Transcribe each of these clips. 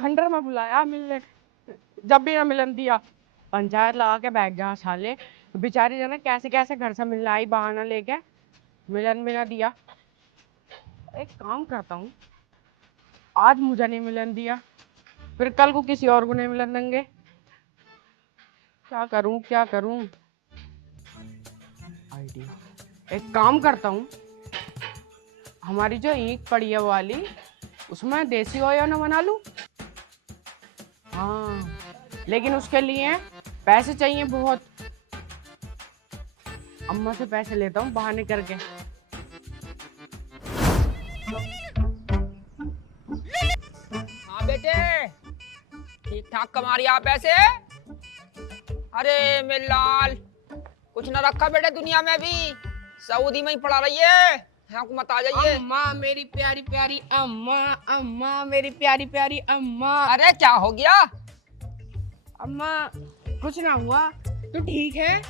खंडर में बुलाया मिलने, जब भी ना मिलन दिया, पंचायत लगा के बैठ गया साले। बेचारी जो ना कैसे कैसे घर से मिलने आई, बहाना लेके मिलन भी ना दिया। एक काम करता हूँ, आज मुझे नहीं मिलन दिया, फिर कल को किसी और को नहीं मिलन देंगे। क्या करूं क्या करूं? आइडिया, एक काम करता हूँ, हमारी जो ईंट पड़ी है वो वाली, उसमें देसी ओयो ना बना लूं। हाँ, लेकिन उसके लिए पैसे चाहिए बहुत। अम्मा से पैसे लेता हूँ बहाने करके। हाँ बेटे, ठीक ठाक कमा रही आप पैसे? अरे मेरे लाल, कुछ न रखा बेटे दुनिया में भी, सऊदी में ही पड़ा रही है, यहाँ को मत आ जाइए। अम्मा मेरी प्यारी प्यारी अम्मा, अम्मा मेरी प्यारी प्यारी अम्मा। अरे क्या हो गया? अम्मा कुछ ना हुआ, तू ठीक है?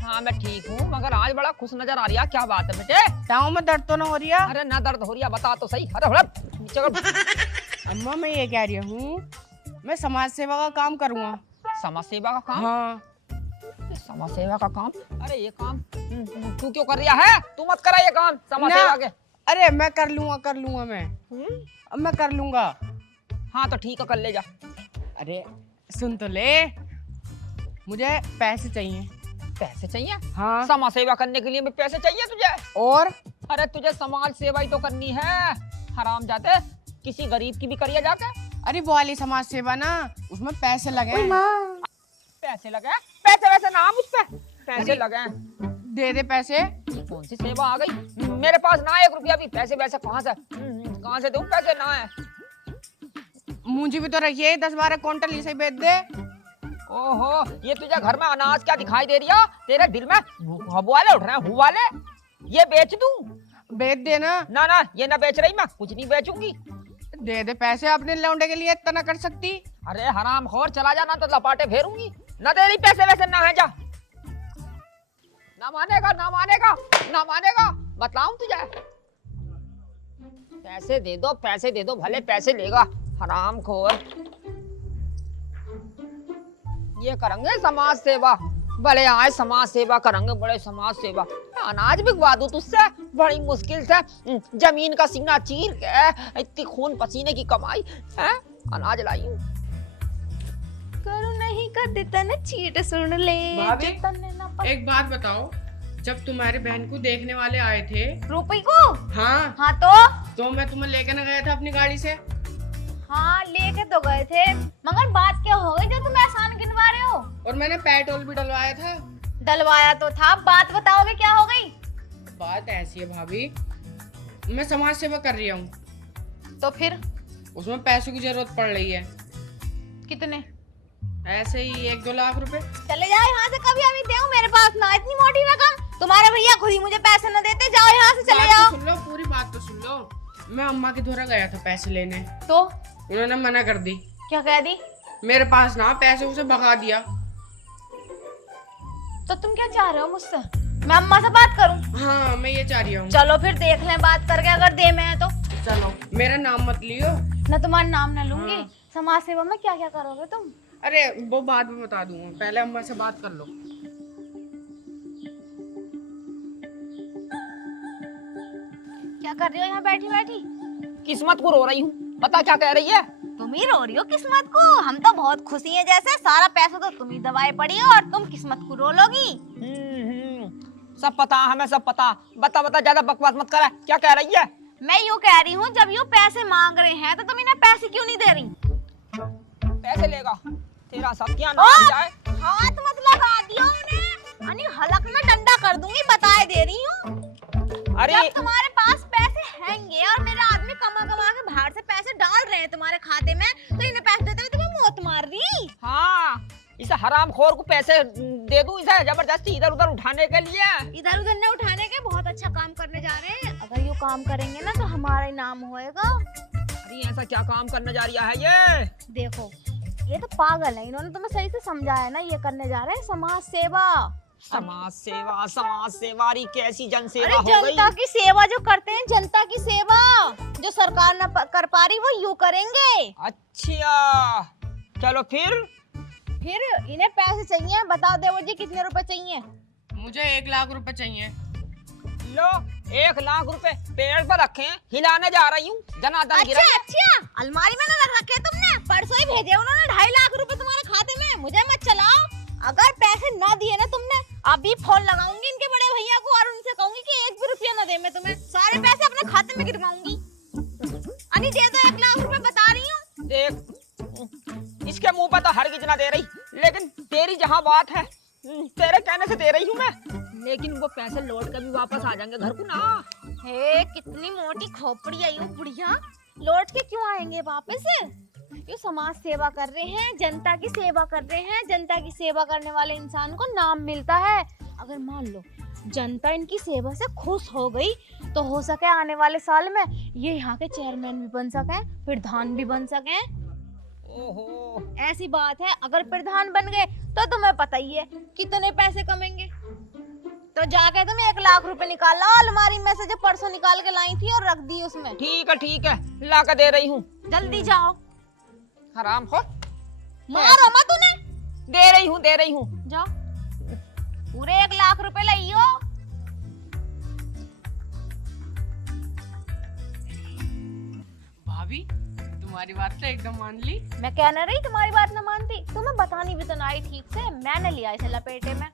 हाँ मैं ठीक हूँ, मगर आज बड़ा खुश नजर आ रही है, क्या बात है बेटे? टाँव में दर्द तो ना हो रही है? अरे ना दर्द हो रही है, बता तो सही। अरे नीचे कर। अम्मा मैं ये कह रही हूँ, मैं समाज सेवा का काम करूँगा। समाज सेवा का काम? हाँ। समाज सेवा का काम? अरे ये काम तू क्यों कर रहा है? तू मत करा ये काम समाज सेवा के। अरे मैं कर लूंगा मैं। अब मैं कर लूंगा। हाँ तो ठीक है, कर ले जा। अरे सुन तो ले, मुझे पैसे चाहिए। पैसे चाहिए? हाँ। समाज सेवा करने के लिए भी पैसे चाहिए तुझे? और? अरे तुझे समाज सेवा ही तो करनी है, हराम जाते, किसी गरीब की भी करिए जाके। अरे वो वाली समाज सेवा ना, उसमें पैसे लगे। पैसे लगे? पैसे वैसे ना मुझ पे, पैसे लगे। दे दे पैसे। कौन सी सेवा आ गई? मेरे पास ना 1 रुपया भी, पैसे वैसे कहाँ से दूं? पैसे ना है। मुझे भी तो रखिए, 10-12 क्विंटल इसे बेच दे। ओहो, ये तुझे घर में अनाज क्या दिखाई दे रही है? तेरे दिल में हवाले उठ रहे हैं, हुवाले? ये बेच दूं? बेच देना। ना ना, ये ना बेच रही, मैं कुछ नहीं बेचूंगी। दे दे पैसे, अपने लौंडे के लिए इतना कर सकती। अरे हराम खोर, चला जा ना तो लपाटे फेरूंगी। ना दे रही पैसे वैसे ना है, जा। ना मानेगा ना मानेगा ना मानेगा, बताऊं तुझे? पैसे दे दो, भले पैसे लेगा हराम खोर। ये करेंगे समाज सेवा, भले आए समाज सेवा करेंगे, बड़े समाज सेवा। अनाज बिकवा दूं तुझसे बड़ी मुश्किल से, जमीन का सीना चीर के, इतनी खून पसीने की कमाई है, अनाज लाई हूं। करो नहीं कर तने चीट सुन ले। भाभी, तने ना एक बात बताओ, जब तुम्हारी बहन को देखने वाले आए थे रुपई को? हाँ, हाँ तो मैं तुम्हें लेकर न गया था अपनी गाड़ी से। हाँ लेके तो गए थे, मगर बात क्या हो गई जो तुम एहसान गिनवा रहे हो? और मैंने पेट्रोल भी डलवाया था। डलवाया तो था, बात बताओगे क्या हो गई? बात ऐसी है भाभी, मैं समाज सेवा कर रही हूँ, तो फिर उसमें पैसों की जरूरत पड़ रही है। कितने? ऐसे ही 1-2 लाख रुपए। चले जाओ यहाँ से, कभी अभी दे मेरे पास ना इतनी मोटी रकम, तुम्हारे भैया खुद ही मुझे पैसे न देते। जाओ यहाँ से, चले जाओ। सुन लो, पूरी बात तो सुन लो। मैं अम्मा के द्वारा गया था पैसे लेने, तो उन्होंने मना कर दी। क्या कह दी? मेरे पास ना पैसे, उसे भगा दिया। तो तुम क्या चाह रहे हो मुझसे? मैं अम्मा से बात करूं? हाँ मैं ये चाह रही हूँ। चलो फिर देख लें बात करके, अगर दे में है तो। चलो, मेरा नाम मत लियो। न तुम्हारा नाम न लूंगी। हाँ। समाज सेवा में क्या क्या करोगे तुम? अरे वो बाद में बता दूंगा, पहले अम्मा से बात कर लो। क्या कर रही हो यहाँ बैठी बैठी? किस्मत को रो रही हूँ, बता क्या कह रही है? तुम ही रो रही हो किस्मत को? हम तो बहुत खुशी हैं, जैसे सारा पैसा तो तुम ही दबाए पड़ी हो और तुम किस्मत को रो लोगी। सब पता, हमें सब पता। बता बता, ज्यादा बकवास मत कर, क्या कह रही है? मैं यूँ कह रही हूँ, जब यूँ पैसे मांग रहे हैं तो तुम इन्हें पैसे क्यों नहीं दे रही? पैसे लेगा तेरा सत्यानाश जाए। हाथ मत लगा दियो उन्हें, यानी हलक में डंडा कर दूंगी, बताए दे रही हूँ। अरे जब तुम्हारे पास पैसे हैंगे और मेरा आदमी कमा कमा के बाहर से पैसे डाल रहे हैं तुम्हारे खाते में, तो इन्हें पैसे देते हुए तुम्हें मौत मार रही। हाँ, इसे हराम खोर को पैसे दे दूं इसे जबरदस्ती इधर उधर उठाने के लिए? इधर उधर न उठाने के, बहुत अच्छा काम करने जा रहे हैं। अगर ये काम करेंगे ना तो हमारा ही नाम होएगा। अरे ऐसा क्या काम करने जा रहा है ये? देखो, ये तो पागल है, इन्होंने तुम्हें सही से समझाया ना, ये करने जा रहे हैं समाज सेवा। समाज सेवा री कैसी जनसेवा अरे हो गई? जनता की सेवा जो करते हैं, जनता की सेवा। जो सरकार ना कर पा रही वो यूं करेंगे। अच्छा चलो फिर इन्हें पैसे चाहिए, बताओ देवर जी कितने रुपए चाहिए? मुझे 1 लाख रुपए चाहिए। लो 1 लाख रुपए पेड़ पर रखे हैं, हिलाने जा रही हूँ, जनार्दन गिरा। अच्छा अलमारी में ना रख रखे तुमने, परसों ही भेजे उन्होंने 2.5 लाख रुपए तुम्हारे खाते में। मुझे मत चलाओ, अगर पैसे ना दिए ना तुमने, अभी फोन लगाऊंगी इनके बड़े भैया को और उनसे कहूंगी कि 1 भी रुपया ना दे, मैं तुम्हें सारे पैसे अपने खाते में गिरवाऊंगी। अनी दे दो 1 लाख रुपए, बता रही हूँ। देख इसके मुंह पर तो हरगिज ना दे रही, लेकिन तेरी जहाँ बात है तेरे कहने से दे रही हूँ मैं, लेकिन वो पैसे लौट कर भी वापस आ जाएंगे घर को ना। हे कितनी मोटी खोपड़ी आई हो बुढ़िया, लौट के क्यों आएंगे वापस? ये समाज सेवा कर रहे हैं, जनता की सेवा कर रहे हैं। जनता की सेवा करने वाले इंसान को नाम मिलता है। अगर मान लो जनता इनकी सेवा से खुश हो गई तो हो सके आने वाले साल में ये यहाँ के चेयरमैन भी बन सके, प्रधान भी बन सके। ओहो ऐसी बात है, अगर प्रधान बन गए तो तुम्हें पता ही है कितने पैसे कमेंगे। तो जाके तुम 1 लाख रुपए निकाल लो अलमारी में से, जो परसों निकाल के लाई थी और रख दी उसमें। ठीक है ला कर दे रही हूँ। जल्दी जाओ, हराम हो, मारो मत उन्हें। दे रही हूँ। जाओ, पूरे 1 लाख रुपए लाइयो। भाभी तुम्हारी बात तो एकदम मान ली। मैं कह ना रही तुम्हारी बात न मानती, तुम्हें बतानी भी तो ना आई ठीक से, मैंने लिया इसे लपेटे में।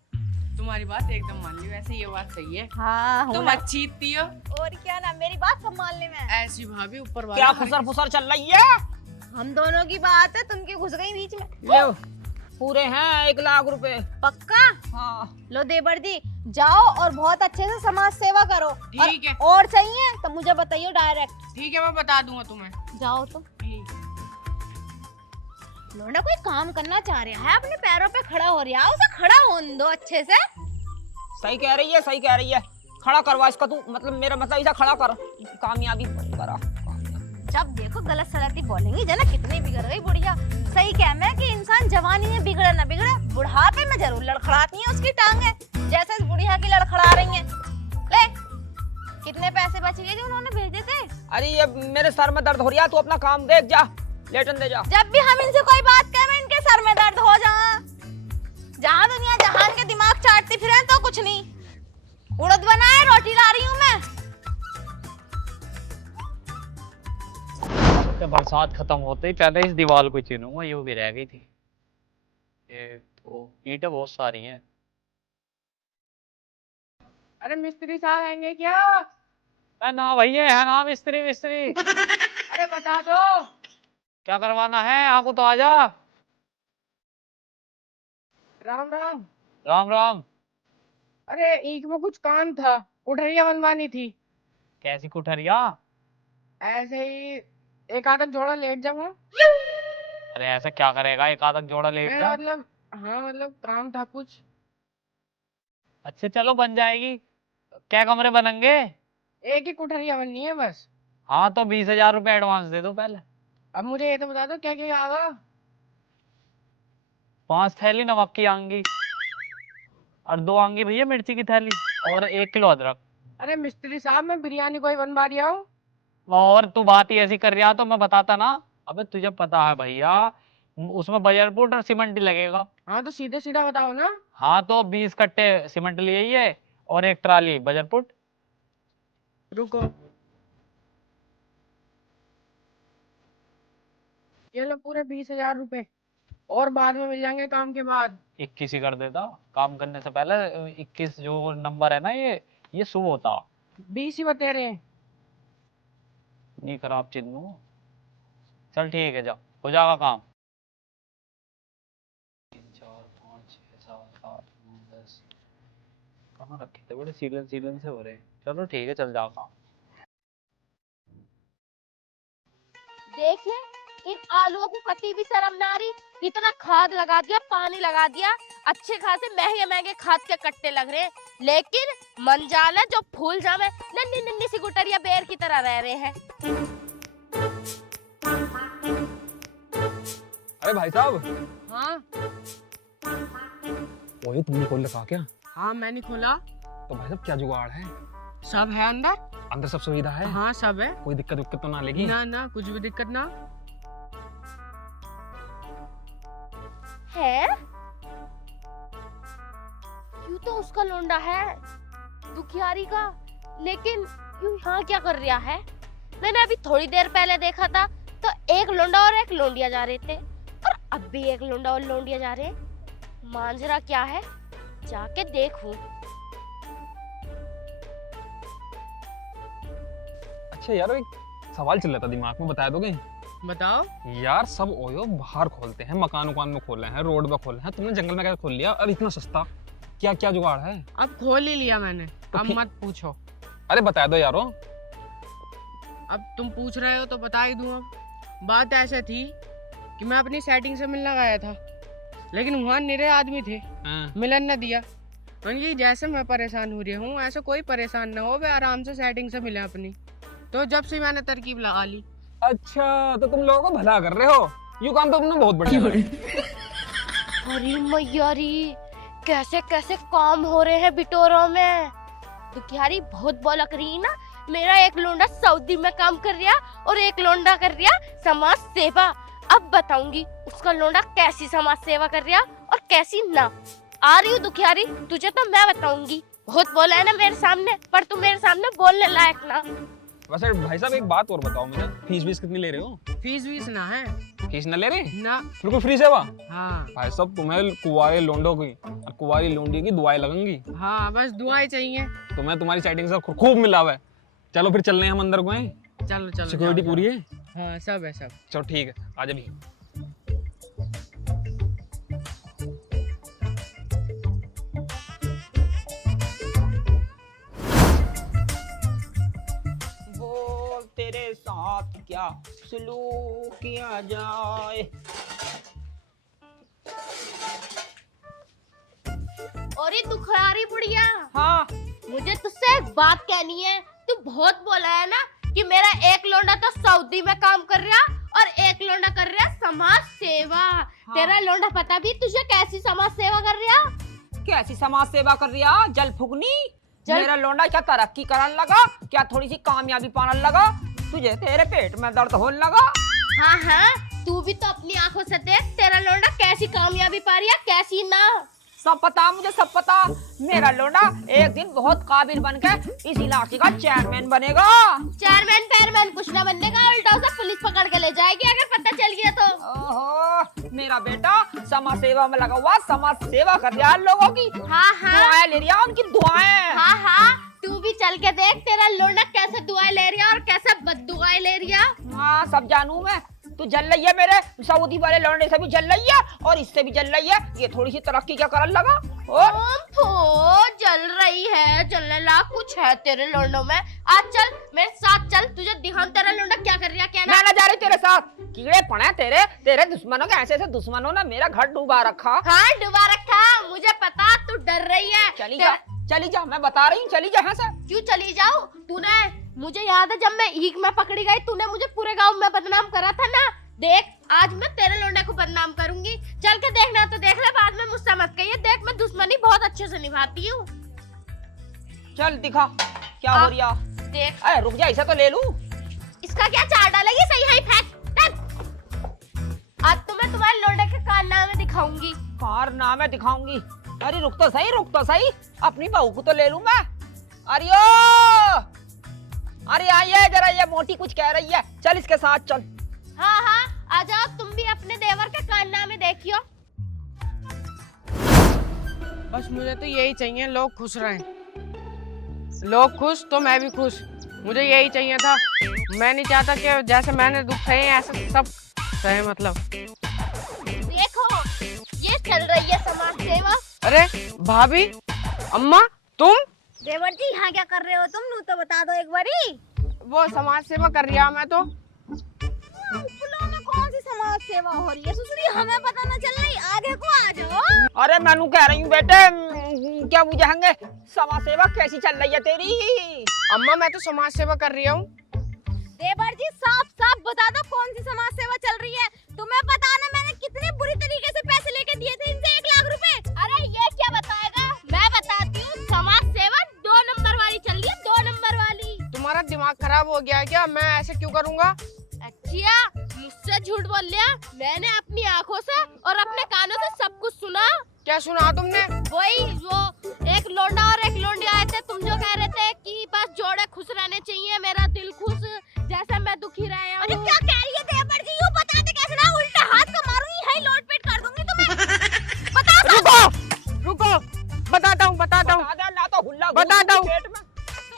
तुम्हारी बात एकदम मान ली, वैसे ये बात सही है। हाँ तुम अच्छी इतनी हो। और क्या ना, मेरी बात संभालने में। ऐसी भाभी ऊपर वाला क्या फुसर फुसर चल रही है? हम दोनों की बात है, तुम क्यों घुस गई बीच में? लो पूरे हैं 1 लाख रुपए। पक्का? हाँ लो देवर जी जाओ और बहुत अच्छे से समाज सेवा करो। ठीक है। और चाहिए तो मुझे बताइए डायरेक्ट। ठीक है, मैं बता दूंगा तुम्हें। जाओ तुम। ठीक। लौंडा कोई काम करना चाह रहा है, अपने पैरों पे खड़ा हो रहा है, उसे खड़ा होने दो अच्छे से। सही कह रही है, खड़ा करवा इसका तू, मतलब मेरा मतलब इसे खड़ा कर, कामयाबी करा। जब देखो गलत सलती बोलेंगी जना, कितनी बिगड़ गई बुढ़िया। सही कह मैं कि इंसान जवानी में बिगड़े ना बिगड़े, बुढ़ापे में जरूर लड़खड़ाती है उसकी टांगे, जैसे इस बुढ़िया की लड़खड़ा रही हैं। ले कितने पैसे बच गए जो उन्होंने भेजे थे? अरे ये मेरे सर में दर्द हो रहा है, तू अपना काम देख, जा लेटन दे जा। जब भी हम इनसे कोई बात कहें मैं इनके सर में दर्द हो जहाँ दुनिया जहान के दिमाग चाटती फिरे तो कुछ नहीं। उड़द बनाए रोटी ला रही हूँ मैं। बरसात खत्म होते ही पहले इस दीवार को चीनूंगा, ये भी रह गई थी। ये तो ईंटें बहुत सारी हैं। अरे मिस्त्री साहब आएंगे क्या? ना भैया है ना मिस्त्री। अरे बता दो क्या करवाना है, आपको तो आजा। राम राम। राम राम। अरे ईंट में कुछ काम था, कुठरिया बनवानी थी। कैसी कुठरिया? ऐसे ही एक आधा जोड़ा लेट जाऊँ। अरे ऐसा क्या करेगा, एक आधा जोड़ा लेट मेरा जा। मतलब हाँ, मतलब काम था कुछ। अच्छा चलो बन जाएगी। क्या कमरे बनेंगे? एक ही कुठरिया बननी है बस। हाँ तो 20,000 रुपए एडवांस दे दो पहले। अब मुझे ये तो बता दो क्या क्या आगा। 5 थैली नमक की आएंगी और 2 आएंगी भैया मिर्ची की थैली और 1 किलो अदरक। अरे मिस्त्री साहब मैं बिरयानी कोई बनवा रहा हूँ। और तू बात ही ऐसी कर रहा तो मैं बताता ना। अबे तुझे पता है भैया, उसमें बजरपुर और सीमेंट ही लगेगा। हाँ तो सीधे सीधा बताओ ना। हाँ तो 20 कट्टे सीमेंट लिए ये और 1 ट्राली बजरपुर। रुको, ये लो पूरे 20,000 रुपए, और बाद में मिल जाएंगे काम के बाद। 21 ही कर देता, काम करने से पहले 21 जो नंबर है ना ये शुभ होता। 20 ही बता रहे हैं। नहीं खराब चिन्नू। चल ठीक है, जाओ हो जाएगा काम। 3 4 5 6 7 8 9 10 कहाँ रखे थे, बड़े सीलन से हो रहे हैं। चलो ठीक है, चल जाओ काम। देखिए इन आलूओं को कती भी शर्म ना आ रही, कितना खाद लगा दिया, पानी लगा दिया, अच्छे खासे महंगे खाद के कट्टे लग रहे हैं, लेकिन मन जाना जो फूल जावे नन्ही नन्ही सी गुटरिया बेर की तरह रह रहे हैं। अरे भाई साहब, हाँ वही तुमने खोल रखा क्या? हाँ मैंने खोला। तो भाई साहब क्या जुगाड़ है? सब है अंदर। अंदर सब सुविधा है? हाँ सब है। कोई दिक्कत विक्कत तो ना लेगी? ना ना कुछ भी दिक्कत ना। है यूं तो उसका लोंडा है दुखियारी का, लेकिन यूं यहाँ क्या कर रहा है? मैंने अभी थोड़ी देर पहले देखा था तो एक लोंडा और एक लोंडिया जा रहे थे, और अब भी एक लोंडा और लोंडिया जा रहे हैं। मांजरा क्या है, जाके देखूं। अच्छा यार, एक सवाल चल रहा था दिमाग में, बता दोगे? बताओ। यार सब ओयो बाहर खोलते हैं, मकान उकान में खोले हैं, रोड पे खोले हैं, तुमने जंगल में क्या खोल लिया? और इतना सस्ता, क्या क्या जुगाड़ है? अब खोल ही लिया मैंने, तो अब फिर- मत पूछो। अरे बता दो यारो। अब तुम पूछ रहे हो तो बता ही दूं। अब बात ऐसे थी कि मैं अपनी सेटिंग से मिलने गया था, लेकिन वहाँ निरे आदमी थे, हाँ। मिलन न दिया। उनकी जैसे मैं परेशान हो रही हूँ ऐसे कोई परेशान ना हो, वे आराम से सेटिंग से मिले अपनी। तो जब से मैंने तरकीब लगा ली। अच्छा तो तुम लोगों को भला कर रहे हो, यू काम तो तुमने बहुत बढ़िया करा। अरे मैयारी, कैसे कैसे काम हो रहे हैं बिटोरों में। दुखियारी बहुत बोलक रही ना। मेरा एक लोंडा सऊदी में काम कर रहा और एक लोंडा कर रहा समाज सेवा। अब बताऊंगी उसका लोंडा कैसी समाज सेवा कर रहा और कैसी ना। आ रही हूँ दुखियारी, तुझे तो मैं बताऊंगी। बहुत बोला है ना मेरे सामने, पर तू मेरे सामने बोलने लायक ना। वैसे भाई साहब एक बात और बताओ मुझे, फीस वीस कितनी ले रहे हो? फीस वीस ना है। फीस ना ले रहे? ना। बिल्कुल फ्री सेवा? हाँ भाई साहब तुम्हें कुंवारे लोंडो की और कुंवारी लोंडी की दुआएं लगेंगी। हाँ, बस दुआएं चाहिए। तुम्हें तुम्हारी सेटिंग से खूब मिला हुआ है। चलो फिर चलने हैं हम अंदर को हैं। चलो चलो। सिक्योरिटी चलो, पूरी है? हाँ सब है सब। चलो ठीक है, आजा भी। बोल तेरे साथ क्या सलूक किया जाए। और ये दुखियारी बुढ़िया, हाँ मुझे तुझसे एक बात कहनी है। तू बहुत बोला है ना कि मेरा एक लोंडा तो सऊदी में काम कर रहा और एक लोंडा कर रहा समाज सेवा। तेरा लोंडा पता भी तुझे कैसी समाज सेवा कर रहा? कैसी समाज सेवा कर रही है? जल फुगनी। जल- मेरा लोंडा क्या तरक्की करने लगा, क्या थोड़ी सी कामयाबी पाने लगा? तुझे तेरे पेट में दर्द होने लगा? हाँ हाँ, तू भी तो अपनी आंखों से देख तेरा लोंडा कैसी कामयाबी पा रही है कैसी ना। सब पता, मुझे सब पता। मेरा लोंडा एक दिन बहुत काबिल बनकर इस इलाके का चेयरमैन बनेगा। चेयरमैन पैरमैन कुछ ना बनने का, उल्टा उसे पुलिस पकड़ के ले जाएगी अगर पता चल गया तो। ओहो, मेरा बेटा समाज सेवा में लगा हुआ, समाज सेवा कर रहा है लोगों की। हाँ हाँ दुआएं ले रहा, उनकी दुआएं। हाँ हाँ, तू भी चल के देख तेरा लोंडा कैसे दुआएं ले रही है और कैसे बददुआएं ले रही है। हाँ सब जानू मैं। तू जल रही है, मेरे सऊदी वाले लौंडे से भी जल रही है और इससे भी जल रही है। ये थोड़ी सी तरक्की क्या करने लगा? ओम्फो, जल रही है, जलने लायक कुछ है तेरे लोंडों में। आज चल मेरे साथ चल, तुझे दिखाऊं तेरा लोंडा क्या कर रही है क्या ना। मैं ना जा रही तेरे साथ। कीड़े पड़े तेरे दुश्मनों के। ऐसे ऐसे दुश्मनों ने मेरा घर डूबा रखा। हाँ डुबा रखा, मुझे पता तू डर रही है। चली जा, मैं बता रही हूँ, चली जा यहाँ से। क्यों चली जाऊं? तूने, मुझे याद है जब मैं ईख में पकड़ी गई तूने मुझे पूरे गांव में बदनाम करा था ना। देख आज मैं तेरे लोंडे को बदनाम करूंगी। चल के देखना तो देख ले, बाद में मुझसे मत कहिए। देख मैं दुश्मनी बहुत अच्छे से निभाती हूँ। चल दिखा क्या हो रही है। देख अरे रुक जा, इसे तो ले लूं। इसका क्या चार डालेगी, सही है फेंक। आज तुम्हें तुम्हारे लोंडे के कारनामे दिखाऊंगी। कारनामे दिखाऊंगी? अरे रुक तो सही, अपनी बहू को तो ले लूं मैं। अरे ओ, अरे आइए जरा, ये मोटी कुछ कह रही है। चल इसके साथ चल। हाँ हाँ आ जाओ, तुम भी अपने देवर के कारनामे देखियो। बस मुझे तो यही चाहिए, लोग खुश रहें। लोग खुश तो मैं भी खुश। मुझे यही चाहिए था। मैं नहीं चाहता कि जैसे मैंने दुख सहे ऐसे सब सहे। मतलब देखो ये चल रही है समाज सेवा। अरे भाभी, अम्मा, तुम देवर जी यहाँ क्या कर रहे हो तुम? नू तो बता दो एक बारी। वो समाज सेवा कर रही है। मैं तो फूलों में कौन सी समाज सेवा हो रही है सुसड़ी, हमें पता न चल रही। आगे को आ जाओ। अरे मैं कह रही हूँ बेटे, क्या बुझाएंगे? समाज सेवा कैसी चल रही है तेरी? अम्मा मैं तो समाज सेवा कर रही हूँ। देवर जी साफ साफ बता दो कौन सी समाज सेवा चल रही है। तुम्हें पता ना मैंने कितने बुरी तरीके से पैसे लेके दिए थे इनसे 1 लाख रुपए। अरे ये क्या बताएगा, मैं बताती हूँ। समाज सेवा 2 नंबर वाली चल रही है, 2 नंबर वाली। तुम तुम्हारा दिमाग खराब हो गया है क्या? मैं ऐसे क्यों करूंगा? अच्छा, मुझसे झूठ बोल लिया। मैंने अपनी आंखों से और अपने कानों से सब कुछ सुना। क्या सुना तुमने? वही वो एक लौंडा और एक लौंडी आए थे, तुम जो कह रहे थे कि बस जोड़े खुश रहने चाहिए, मेरा दिल खुश, जैसे मैं दुखी रहे हूं। अरे क्या कह रही है देवर जी? यूं बताते कैसे ना, उल्टा हाथ को मारूंगी, है लोटपेट कर दूंगी तुम्हें। बता रुको, बताता हूँ बता दे, ना तो हुल्ला बताता हूँ। पेट में।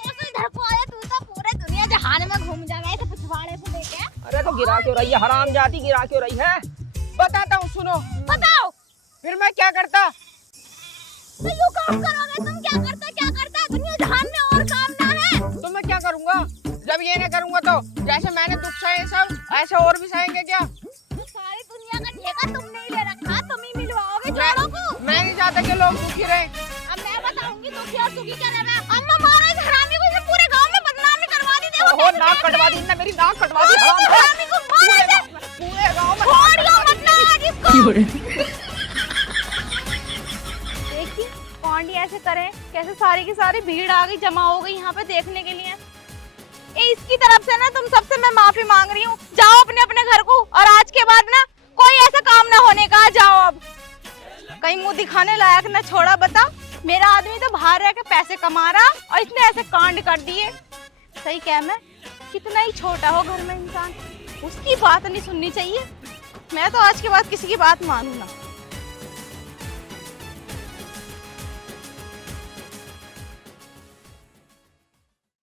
तू इधर को आया, तू तो पूरे दुनिया जहान में घूम जाएगा ऐसे पिछवाड़े से लेके। अरे तो गिरा क्यों रही है हरामजादी, गिरा क्यों रही है? बताता हूँ, सुनो। बताओ। फिर मैं क्या करता? तो यूं काम करोगे तुम? क्या करता? दुनिया जहान में और काम ना है? तो मैं क्या करूंगा? जब ये नहीं करूंगा तो जैसे मैंने दुख सहे सब ऐसे और भी सहेंगे क्या? तो सारी दुनिया का ठेका तुमने ही ले रखा, तुम ही मिलवाओगे जोड़ों को। मैं नहीं चाहता कि लोग दुखी रहे। अब मैं बताऊंगी दुखी और सुखी क्या रहना है। अम्मा मारा इस हरामी को, इसे पूरे गांव में बदनामी करवा दी। देखो ओहो, नाक कटवा दी, मेरी नाक कटवा दी हरामी को मारा। पूरे गांव में। छोड़ियो मत ना आज इसको। देखिए कौंडी ऐसे करें, कैसे सारी की सारी भीड़ आ गई, जमा हो गई यहाँ पे देखने के लिए। इसकी तरफ से ना तुम सबसे मैं माफी मांग रही हूँ। जाओ अपने अपने घर को, और आज के बाद ना कोई ऐसा काम ना होने का। जाओ अब, कहीं मुंह दिखाने लायक न छोड़ा। बता, मेरा आदमी तो बाहर रह के पैसे कमा रहा और इसने ऐसे कांड कर दिए। सही कह, मैं कितना ही छोटा हो घर में इंसान, उसकी बात नहीं सुननी चाहिए। मैं तो आज के बाद किसी की बात मानू ना।